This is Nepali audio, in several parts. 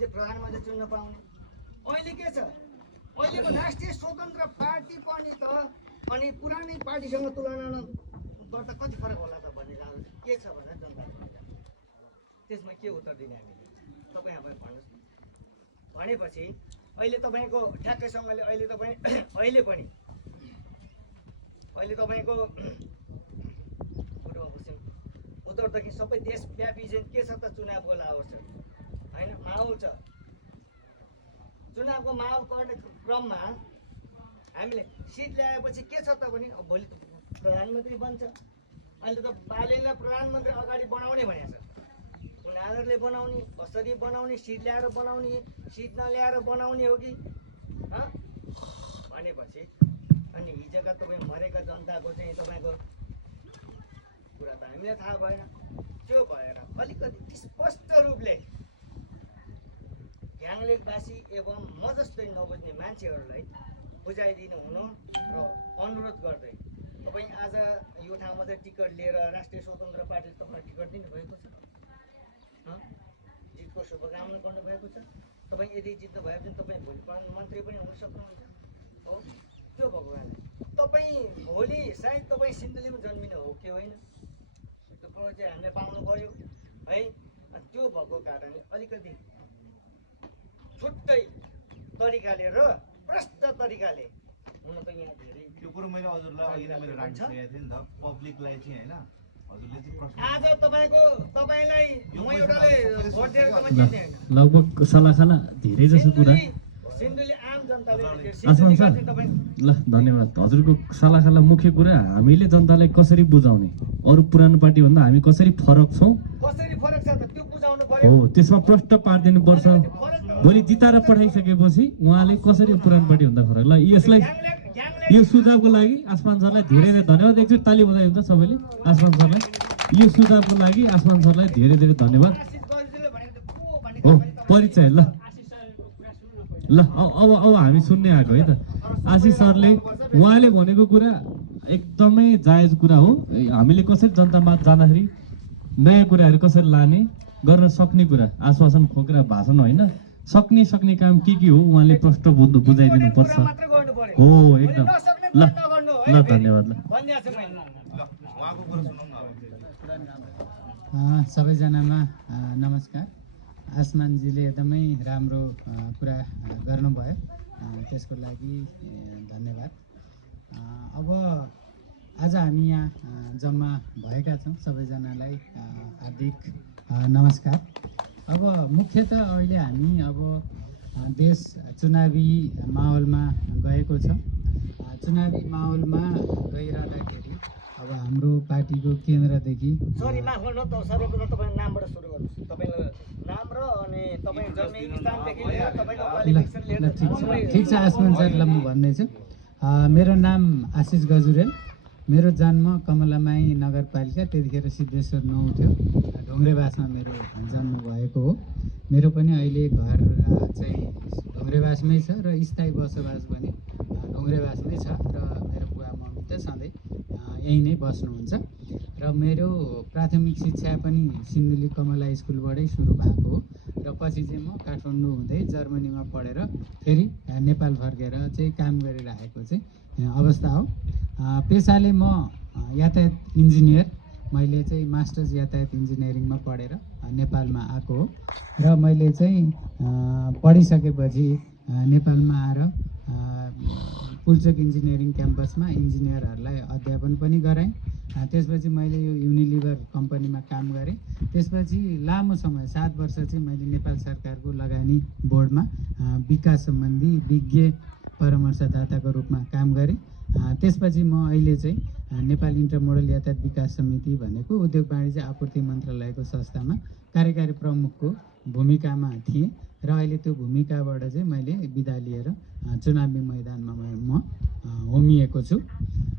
चाहिँ प्रधानमन्त्री चुन्न पाउने। अहिले के छ, अहिलेको राष्ट्रिय स्वतन्त्र पार्टी पनि त अनि पुरानै पार्टीसँग तुलना गर्दा कति फरक होला त भन्ने के छ भनेर जनताले त्यसमा के उत्तर दिने हामीले? तपाईँ हामीलाई भन्नुहोस्। भनेपछि अहिले तपाईँको ठ्याक्कैसँगले अहिले तपाईँको उत्तरदेखि सबै देशव्यापी चाहिँ के छ त चुनावको लाहौर छ होइन, माहौल छ। चुनावको माहौल गर्ने क्रममा हामीले सिट ल्याएपछि के छ त भने भोलि प्रधानमन्त्री बन्छ। अहिले त बालेलाई प्रधानमन्त्री अगाडि बनाउने भनेको छ। उनीहरूले बनाउने, कसरी बनाउने, सिट ल्याएर बनाउने, सिट नल्याएर बनाउने हो कि भनेपछि अनि हिजोका तपाईँ मरेका जनताको चाहिँ तपाईँको कुरा त हामीलाई थाहा भएन। त्यो भएर अलिकति स्पष्ट रूपले ग्याङलेकवासी एवं म जस्तै नबुझ्ने मान्छेहरूलाई बुझाइदिनु हुन र अनुरोध गर्दै तपाईँ आज यो ठाउँमा चाहिँ टिकट लिएर राष्ट्रिय स्वतन्त्र पार्टीले तपाईँलाई टिकट दिनुभएको छ, जितको शुभकामना गर्नुभएको छ। तपाईँ यदि जित्नु भयो भने तपाईँ भोलि प्रधानमन्त्री पनि हुन सक्नुहुन्छ हो। त्यो भएको कारणले तपाईँ भोलि सायद तपाईँ सिन्धुलीमा जन्मिनु हो कि होइन, त्यो कुरो चाहिँ हामीले पाउनु पऱ्यो है। त्यो भएको कारणले अलिकति छुट्टै तरिकाले र प्रष्ट तरिकाले हुन त यहाँ धेरै त्यो कुरो मैले हजुरलाई अघि नै मैले राखिसकेको थिएँ नि त, पब्लिकलाई चाहिँ होइन हजुरले चाहिँ प्रश्न आज तपाईँलाई म एउटाले भोट दिएर तपाईँ जित्ने होइन। लगभग सलाखला धेरै जसो कुरा सिन्धुली आम जनताले आसमान सर ल धन्यवाद। हजुरको सलाखला मुख्य कुरा हामीले जनतालाई कसरी बुझाउने, अरू पुरानो पार्टीभन्दा हामी कसरी फरक छौँ कसरी फरक छ त त्यो बुझाउनु पर्यो। हो, त्यसमा प्रष्ट पारिदिनु पर्छ। भोलि जिताएर पठाइसकेपछि उहाँले कसरी पुरानो पार्टीभन्दा फरक। ल यसलाई यो सुझावको लागि आसमान सरलाई धेरै धेरै धन्यवाद। एकचोटि ताली बजाइ हुन्छ सबैले आसमान सरलाई। यो सुझावको लागि आसमान सरलाई धेरै धेरै धन्यवाद। हो परिचय ल ल अब हामी सुन्ने आएको है त। आशिष सरले उहाँले भनेको कुरा एकदमै जायज कुरा हो। हामीले कसरी जनतामा जाँदाखेरि नयाँ कुराहरू कसरी लाने गर्न सक्ने कुरा, आश्वासन खोकेर भाषण होइन, सक्ने काम के हो उहाँले प्रष्ट बुझाइदिनु पर्छ। हो एकदम ल ल धन्यवाद ल। सबैजनामा नमस्कार। आसमानजीले एकदमै राम्रो कुरा गर्नुभयो, त्यसको लागि धन्यवाद। अब आज हामी यहाँ जम्मा भएका छौँ, सबैजनालाई हार्दिक नमस्कार। अब मुख्यतः अहिले हामी अब देश चुनावी माहौलमा गएको छ। चुनावी माहौलमा गइरहँदाखेरि अब हाम्रो पार्टीको केन्द्रदेखि सरी माफ गर्नु त, सर्वप्रथम तपाईँ नामबाट सुरु गर्नुहोस्। तपाईँको नाम र अनि तपाईँ जन्मेको स्थानदेखि लिएर तपाईँको क्वालिफिकेसन लिएर ठिक छ आसमान सर, ल म भन्दैछु। मेरो नाम आशिष गजुरेल। मेरो जन्म कमलामाई नगरपालिका, त्यतिखेर सिद्धेश्वर 9 थियो, ढुङ्ग्रेबासमा मेरो जन्म भएको हो। मेरो पनि अहिले घर चाहिँ ढुङ्ग्रेबासमै छ र स्थायी बसोबास पनि ढुङ्ग्रेबासमै छ र मेरो बुवा मम्मी त सधैँ यहीँ नै बस्नुहुन्छ। र मेरो प्राथमिक शिक्षा पनि सिन्धुली कमला स्कुलबाटै सुरु भएको हो र पछि चाहिँ म काठमाडौँ हुँदै जर्मनीमा पढेर फेरि नेपाल फर्केर चाहिँ काम गरिरहेको चाहिँ अवस्था हो। पेसाले म यातायात इन्जिनियर, मैले चाहिँ मास्टर्स यातायात इन्जिनियरिङमा पढेर नेपालमा आएको हो र मैले चाहिँ पढिसकेपछि नेपालमा आएर पुल्चोक इन्जिनियरिङ क्याम्पसमा इन्जिनियरहरूलाई अध्यापन पनि गराएँ। त्यसपछि मैले यो युनिलिभर कम्पनीमा काम गरेँ। त्यसपछि लामो समय 7 वर्ष चाहिँ मैले नेपाल सरकारको लगानी बोर्डमा विकास सम्बन्धी विज्ञ परामर्शदाताको रूपमा काम गरेँ। त्यसपछि म अहिले चाहिँ नेपाल इन्टरमोडल यातायात विकास समिति भनेको उद्योग वाणिज्य आपूर्ति मन्त्रालयको संस्थामा कार्यकारी प्रमुखको भूमिकामा थिएँ र अहिले त्यो भूमिकाबाट चाहिँ मैले बिदा लिएर चुनावी मैदानमा म होमिएको छु।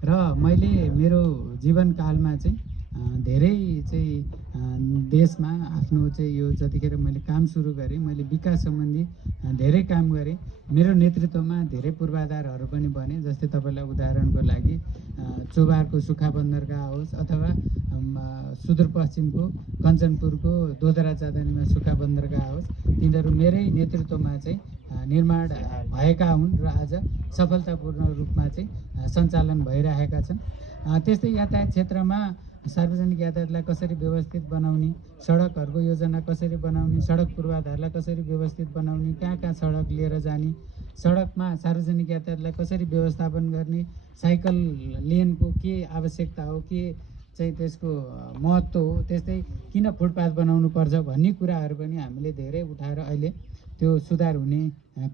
र मैले मेरो जीवनकालमा चाहिँ धेरै चाहिँ देशमा आफ्नो चाहिँ यो जतिखेर मैले काम सुरु गरेँ, मैले विकास सम्बन्धी धेरै काम गरेँ। मेरो नेतृत्वमा धेरै पूर्वाधारहरू पनि बने। जस्तै तपाईँलाई उदाहरणको लागि चोबारको सुक्खा बन्दरगाह होस् अथवा सुदूरपश्चिमको कञ्चनपुरको दोधरा चाँदनीमा सुक्खा बन्दरगाह होस्, तिनीहरू मेरै नेतृत्वमा चाहिँ निर्माण भएका हुन् र आज सफलतापूर्ण रूपमा चाहिँ सञ्चालन भइरहेका छन्। त्यस्तै यातायात क्षेत्रमा सार्वजनिक यातायातलाई कसरी व्यवस्थित बनाउने, सडकहरूको योजना कसरी बनाउने, सडक पूर्वाधारलाई कसरी व्यवस्थित बनाउने, कहाँ कहाँ सडक लिएर जाने, सडकमा सार्वजनिक यातायातलाई कसरी व्यवस्थापन गर्ने, साइकल लेनको के आवश्यकता हो, के चाहिँ त्यसको महत्त्व हो, त्यस्तै किन फुटपाथ बनाउनु पर्छ भन्ने कुराहरू पनि हामीले धेरै उठाएर अहिले त्यो सुधार हुने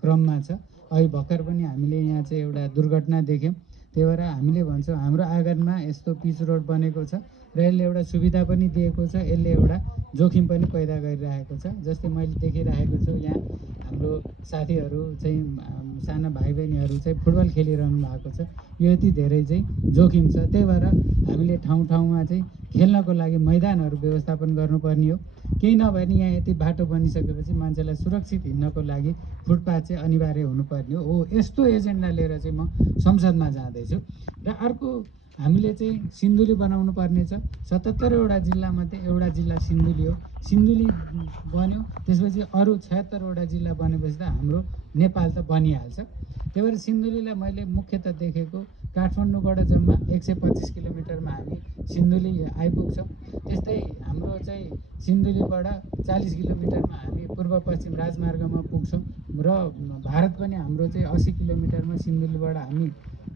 क्रममा छ। अहिले भर्खर पनि हामीले यहाँ चाहिँ एउटा दुर्घटना देख्यौँ। त्यही भएर हामीले भन्छौँ हाम्रो आँगनमा यस्तो पिच रोड बनेको छ र यसले एउटा सुविधा पनि दिएको छ, यसले एउटा जोखिम पनि पैदा गरिरहेको छ। जस्तै मैले देखिरहेको छु यहाँ हाम्रो साथीहरू चाहिँ साना भाइ बहिनीहरू चाहिँ फुटबल खेलिरहनु भएको छ। यो यति धेरै चाहिँ जोखिम छ। त्यही भएर हामीले ठाउँ ठाउँमा चाहिँ खेल्नको लागि मैदानहरू व्यवस्थापन गर्नुपर्ने हो। केही नभए नि यहाँ यति बाटो बनिसकेपछि मान्छेलाई सुरक्षित हिँड्नको लागि फुटपाथ चाहिँ अनिवार्य हुनुपर्ने हो। यस्तो एजेन्डा लिएर चाहिँ म संसदमा जाँदैछु। र अर्को हामीले चाहिँ सिन्धुली बनाउनु पर्ने छ। 77वटा जिल्लामध्ये एउटा जिल्ला सिन्धुली हो। सिन्धुली बन्यो, त्यसपछि अरू 76वटा जिल्ला बनेपछि त हाम्रो नेपाल त बनिहाल्छ। त्यही भएर सिन्धुलीलाई मैले मुख्यतः देखेको काठमाडौँबाट जम्मा 125 किलोमिटरमा हामी सिन्धुली आइपुग्छौँ। त्यस्तै हाम्रो चाहिँ सिन्धुलीबाट 40 किलोमिटरमा हामी पूर्व पश्चिम राजमार्गमा पुग्छौँ र भारत पनि हाम्रो चाहिँ 80 किलोमिटरमा सिन्धुलीबाट हामी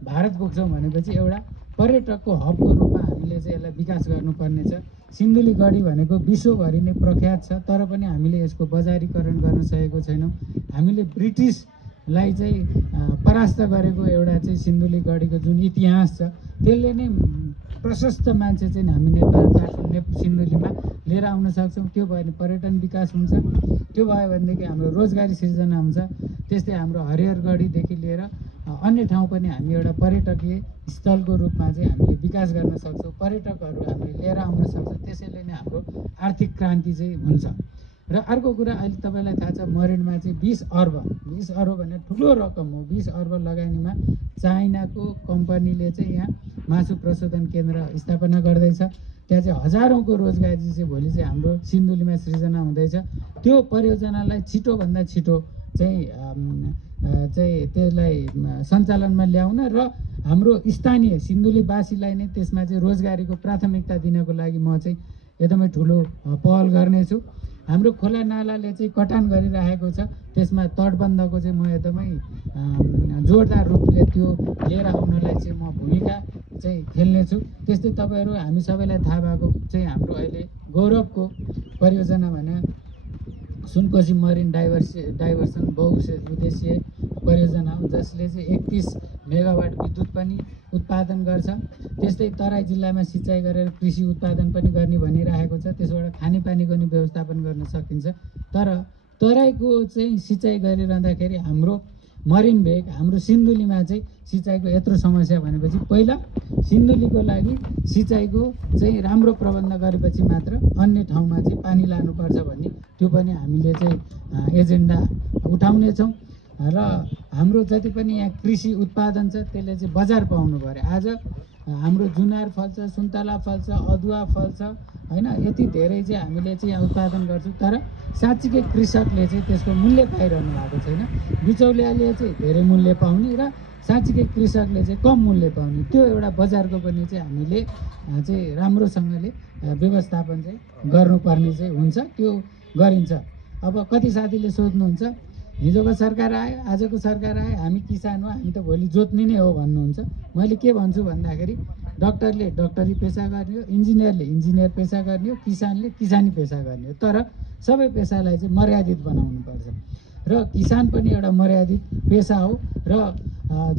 भारत पुग्छौँ। भनेपछि एउटा पर्यटकको हबको रूपमा हामीले चाहिँ यसलाई विकास गर्नुपर्ने छ। सिन्धुली गढी भनेको विश्वभरि नै प्रख्यात छ, तर पनि हामीले यसको बजारीकरण गर्न सकेको छैनौँ। हामीले ब्रिटिसलाई चाहिँ परास्त गरेको एउटा चाहिँ सिन्धुली गढीको जुन इतिहास छ त्यसले नै प्रशस्त मान्छे चाहिँ हामी सिन्धुलीमा लिएर आउन सक्छौँ। त्यो भयो भने पर्यटन विकास हुन्छ, त्यो भयो भनेदेखि हाम्रो रोजगारी सिर्जना हुन्छ। त्यस्तै हाम्रो हरिहरगढीदेखि लिएर अन्य ठाउँ पनि हामी एउटा पर्यटकीय स्थलको रूपमा चाहिँ हामीले विकास गर्न सक्छौँ। पर्यटकहरू हामीले लिएर आउन सक्छौँ। त्यसैले नै हाम्रो आर्थिक क्रान्ति चाहिँ हुन्छ। र अर्को कुरा अहिले तपाईँलाई थाहा छ मरिनमा चाहिँ 20 अर्ब भने ठुलो रकम हो। 20 अर्ब लगानीमा चाइनाको कम्पनीले चाहिँ यहाँ मासु प्रशोधन केन्द्र स्थापना गर्दैछ। त्यहाँ चाहिँ हजारौँको रोजगारी चाहिँ भोलि चाहिँ हाम्रो सिन्धुलीमा सृजना हुँदैछ। त्यो परियोजनालाई छिटोभन्दा छिटो चाहिँ त्यसलाई सञ्चालनमा ल्याउन र हाम्रो स्थानीय सिन्धुलीवासीलाई नै त्यसमा चाहिँ रोजगारीको प्राथमिकता दिनको लागि म चाहिँ एकदमै ठुलो पहल गर्नेछु। हाम्रो खोला नालाले चाहिँ कटान गरिरहेको छ, त्यसमा तटबन्धको चाहिँ म एकदमै जोरदार रूपले त्यो लिएर आउनलाई चाहिँ म भूमिका चाहिँ खेल्नेछु। त्यस्तै तपाईँहरू हामी सबैलाई थाहा भएको चाहिँ हाम्रो अहिले गौरवको परियोजना भने सुनकोशी मरिन डाइभर्सन बहुउद्देश्यीय परियोजना हो, जसले चाहिँ 31 मेगावाट विद्युत पनि उत्पादन गर्छ। त्यस्तै तराई जिल्लामा सिँचाइ गरेर कृषि उत्पादन पनि गर्ने भनिरहेको छ। त्यसबाट खानेपानीको नि व्यवस्थापन गर्न सकिन्छ। तर तराईको चाहिँ सिँचाइ गरिरहँदाखेरि हाम्रो मरिन भेग हाम्रो सिन्धुलीमा चाहिँ सिँचाइको यत्रो समस्या भनेपछि पहिला सिन्धुलीको लागि सिँचाइको चाहिँ राम्रो प्रबन्ध गरेपछि मात्र अन्य ठाउँमा चाहिँ पानी लानुपर्छ भन्ने त्यो पनि हामीले चाहिँ एजेन्डा उठाउनेछौँ। र हाम्रो जति पनि यहाँ कृषि उत्पादन छ त्यसले चाहिँ बजार पाउनु पऱ्यो। आज हाम्रो जुनार फल्छ, सुन्तला फल्छ, अदुवा फल्छ होइन, यति धेरै चाहिँ हामीले चाहिँ यहाँ उत्पादन गर्छौँ। तर साँच्चीकै कृषकले चाहिँ त्यसको मूल्य पाइरहनु भएको छैन। बिचौलियाले चाहिँ धेरै मूल्य पाउने र साँच्चीकै कृषकले चाहिँ कम मूल्य पाउने, त्यो एउटा बजारको पनि चाहिँ हामीले चाहिँ राम्रोसँगले व्यवस्थापन चाहिँ गर्नुपर्ने चाहिँ हुन्छ। त्यो गरिन्छ। अब कति साथीले सोध्नुहुन्छ हिजोको सरकार आयो, आजको सरकार आयो, हामी किसान हो, हामी त भोलि जोत्ने नै हो भन्नुहुन्छ। मैले के भन्छु भन्दाखेरि डक्टरले डक्टरी पेसा गर्ने हो, इन्जिनियरले इन्जिनियर पेसा गर्ने हो, किसानले किसानी पेसा गर्ने हो। तर सबै पेसालाई चाहिँ मर्यादित बनाउनुपर्छ र किसान पनि एउटा मर्यादित पेसा हो। र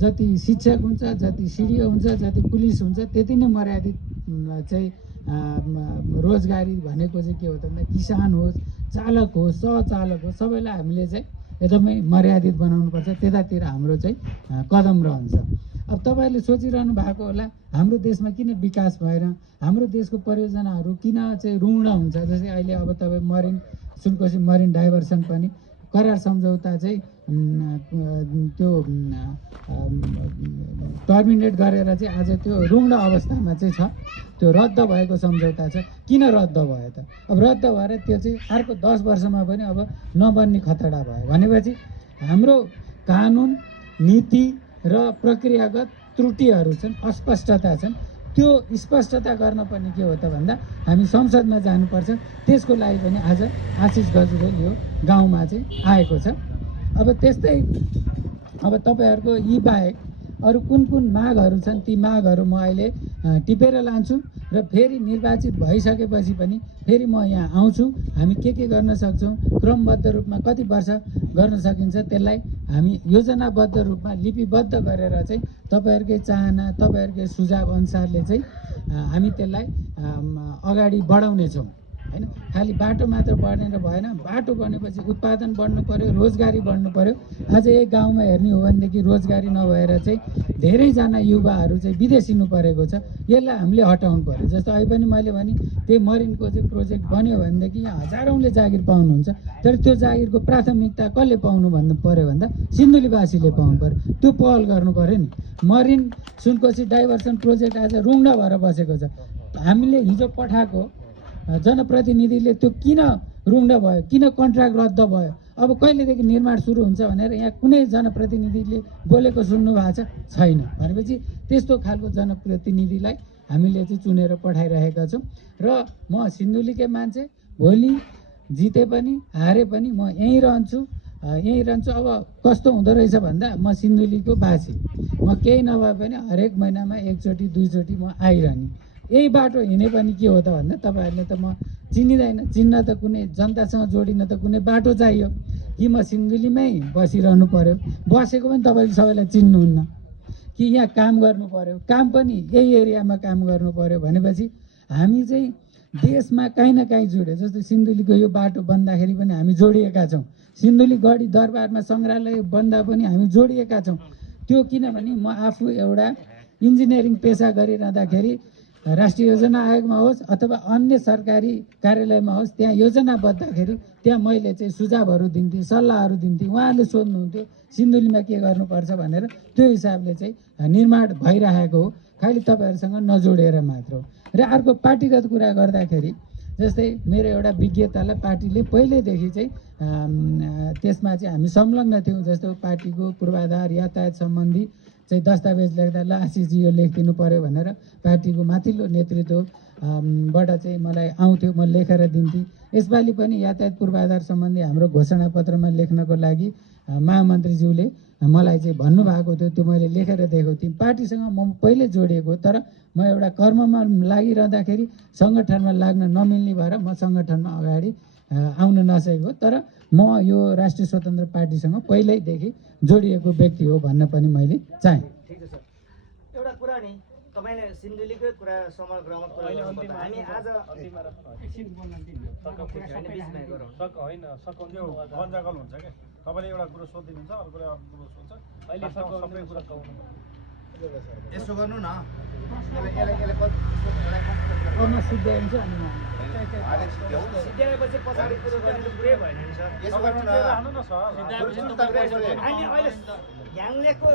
जति शिक्षक हुन्छ, जति सिडिओ हुन्छ, जति पुलिस हुन्छ, त्यति नै मर्यादित चाहिँ रोजगारी भनेको चाहिँ के हो त भन्दा किसान होस्, चालक होस्, सहचालक होस्, सबैलाई हामीले चाहिँ एकदमै मर्यादित बनाउनुपर्छ। त्यतातिर हाम्रो चाहिँ कदम रहन्छ। अब तपाईँहरूले सोचिरहनु भएको होला हाम्रो देशमा किन विकास भएन, हाम्रो देशको परियोजनाहरू किन चाहिँ रुग्ण हुन्छ। जस्तै अहिले अब तपाईँ मरिन सुनकोशी मरिन डाइभर्सन पनि करार सम्झौता चाहिँ त्यो टर्मिनेट गरेर चाहिँ आज त्यो रुग्ण अवस्थामा चाहिँ छ, त्यो रद्द भएको सम्झौता छ। किन रद्द भयो त? अब रद्द भएर त्यो चाहिँ अर्को 10 वर्षमा पनि अब नबन्ने खतरा भयो भनेपछि हाम्रो कानुन नीति र प्रक्रियागत त्रुटिहरू छन्, अस्पष्टता छन्। त्यो स्पष्टता गर्न पनि के हो त भन्दा हामी संसदमा जानुपर्छ। त्यसको लागि पनि आज आशिष गजुरेल यो गाउँमा चाहिँ आएको छ। अब त्यस्तै अब तपाईँहरूको यी बाहेक अरू कुन कुन मागहरू छन् ती मागहरू म अहिले टिपेर लान्छु र फेरि निर्वाचित भइसकेपछि पनि फेरि म यहाँ आउँछु। हामी के गर्न सक्छौँ, क्रमबद्ध रूपमा कति वर्ष गर्न सकिन्छ त्यसलाई हामी योजनाबद्ध रूपमा लिपिबद्ध गरेर चाहिँ तपाईँहरूकै चाहना तपाईँहरूकै सुझाव अनुसारले चाहिँ हामी त्यसलाई अगाडि बढाउनेछौँ हैन। खालि बाटो मात्र बढेर भएन, बाटो बनेपछि उत्पादन बढ्नु पर्यो, रोजगारी बढ्नु पर्यो। आज एक गाउँमा हेर्ने हो भनेदेखि रोजगारी नभएर चाहिँ धेरैजना युवाहरू चाहिँ विदेशिनु परेको छ। यसलाई हामीले हटाउनु पर्यो। जस्तो अहिले पनि मैले भने त्यही मरिनको चाहिँ प्रोजेक्ट बन्यो भनेदेखि यहाँ हजारौँले जागिर पाउनुहुन्छ, तर त्यो जागिरको प्राथमिकता कसले पाउनु भन्नु पर्यो भन्दा सिन्धुलीवासीले पाउनु पर्यो। त्यो पहल गर्नु पर्यो नि। मरिन सुनकोशी डाइभर्सन प्रोजेक्ट आज रुग्ण भएर बसेको छ। हामीले हिजो पठाएको जनप्रतिनिधिले त्यो किन रुग्ण भयो, किन कन्ट्र्याक्ट रद्द भयो, अब कहिलेदेखि निर्माण सुरु हुन्छ भनेर यहाँ कुनै जनप्रतिनिधिले बोलेको सुन्नु भएको छैन। भनेपछि त्यस्तो खालको जनप्रतिनिधिलाई हामीले चाहिँ चुनेर पठाइरहेका छौँ। र म सिन्धुलीकै मान्छे, भोलि जिते पनि हारे पनि म यहीँ रहन्छु। अब कस्तो हुँदो रहेछ भन्दा म सिन्धुलीको बासी, म केही नभए पनि हरेक महिनामा 1 चोटि 2 चोटि म आइरहने। यही बाटो हिँडे पनि के हो त भन्दा तपाईँहरूले त म चिनिँदैन, चिन्न त कुनै जनतासँग जोडिन त कुनै बाटो चाहियो कि म सिन्धुलीमै बसिरहनु पर्यो। बसेको पनि तपाईँले सबैलाई चिन्नुहुन्न कि यहाँ काम गर्नु पर्यो, काम पनि यही एरियामा काम गर्नु पर्यो। भनेपछि हामी चाहिँ देशमा काहीँ न काहीँ जोड्यो। जस्तो सिन्धुलीको यो बाटो बन्दाखेरि पनि हामी जोडिएका छौँ, सिन्धुली गढी दरबारमा सङ्ग्रहालय बन्दा पनि हामी जोडिएका छौँ। त्यो किनभने म आफू एउटा इन्जिनियरिङ पेसा गरिरहँदाखेरि राष्ट्रिय योजना आयोगमा होस् अथवा अन्य सरकारी कार्यालयमा होस्, त्यहाँ योजना बन्दाखेरि त्यहाँ मैले चाहिँ सुझावहरू दिन्थेँ, सल्लाहहरू दिन्थेँ। उहाँहरूले सोध्नुहुन्थ्यो सिन्धुलीमा के गर्नुपर्छ भनेर। त्यो हिसाबले चाहिँ निर्माण भइरहेको हो, खालि तपाईँहरूसँग नजोडेर मात्र हो। र अर्को पार्टीगत कुरा गर्दाखेरि जस्तै मेरो एउटा विज्ञतालाई पार्टीले पहिल्यैदेखि चाहिँ त्यसमा चाहिँ हामी संलग्न थियौँ। जस्तो पार्टीको पूर्वाधार यातायात सम्बन्धी चाहिँ दस्तावेज लेख्दा ल आशिषजी यो लेखिदिनु पऱ्यो भनेर पार्टीको माथिल्लो नेतृत्वबाट चाहिँ मलाई आउँथ्यो, म लेखेर दिन्थेँ। यसपालि पनि यातायात पूर्वाधार सम्बन्धी हाम्रो घोषणापत्रमा लेख्नको लागि महामन्त्रीज्यूले मलाई चाहिँ भन्नुभएको थियो, त्यो मैले लेखेर दिएको थिएँ। पार्टीसँग म पहिले जोडिएको, तर म एउटा कर्ममा लागिरहँदाखेरि सङ्गठनमा लाग्न नमिल्ने भएर म सङ्गठनमा अगाडि आउन नसकेको। तर म यो राष्ट्रिय स्वतन्त्र पार्टीसँग पहिल्यैदेखि जोडिएको व्यक्ति हो भन्न पनि मैले चाहेँ। ठिक छ सर। एउटा कुरा नि तपाईँले सिन्धुलीकै कुरा समग्रमा कुरा गर्नुपर्दा हामी आज गन्जागल हुन्छ क्या। तपाईँले एउटा कुरो सोधिदिनुहुन्छ, अर्कोले अर्को कुरो सोध्छ, सबै कुरा यसो गर्नु न, सिद्ध्याइन्छ अनि सिद्ध्याएपछि पछाडि कुरो गर्ने त कुरै भएन नि सर। यसो गर्नु न, राख्नु न सर। अहिले ग्याङलेको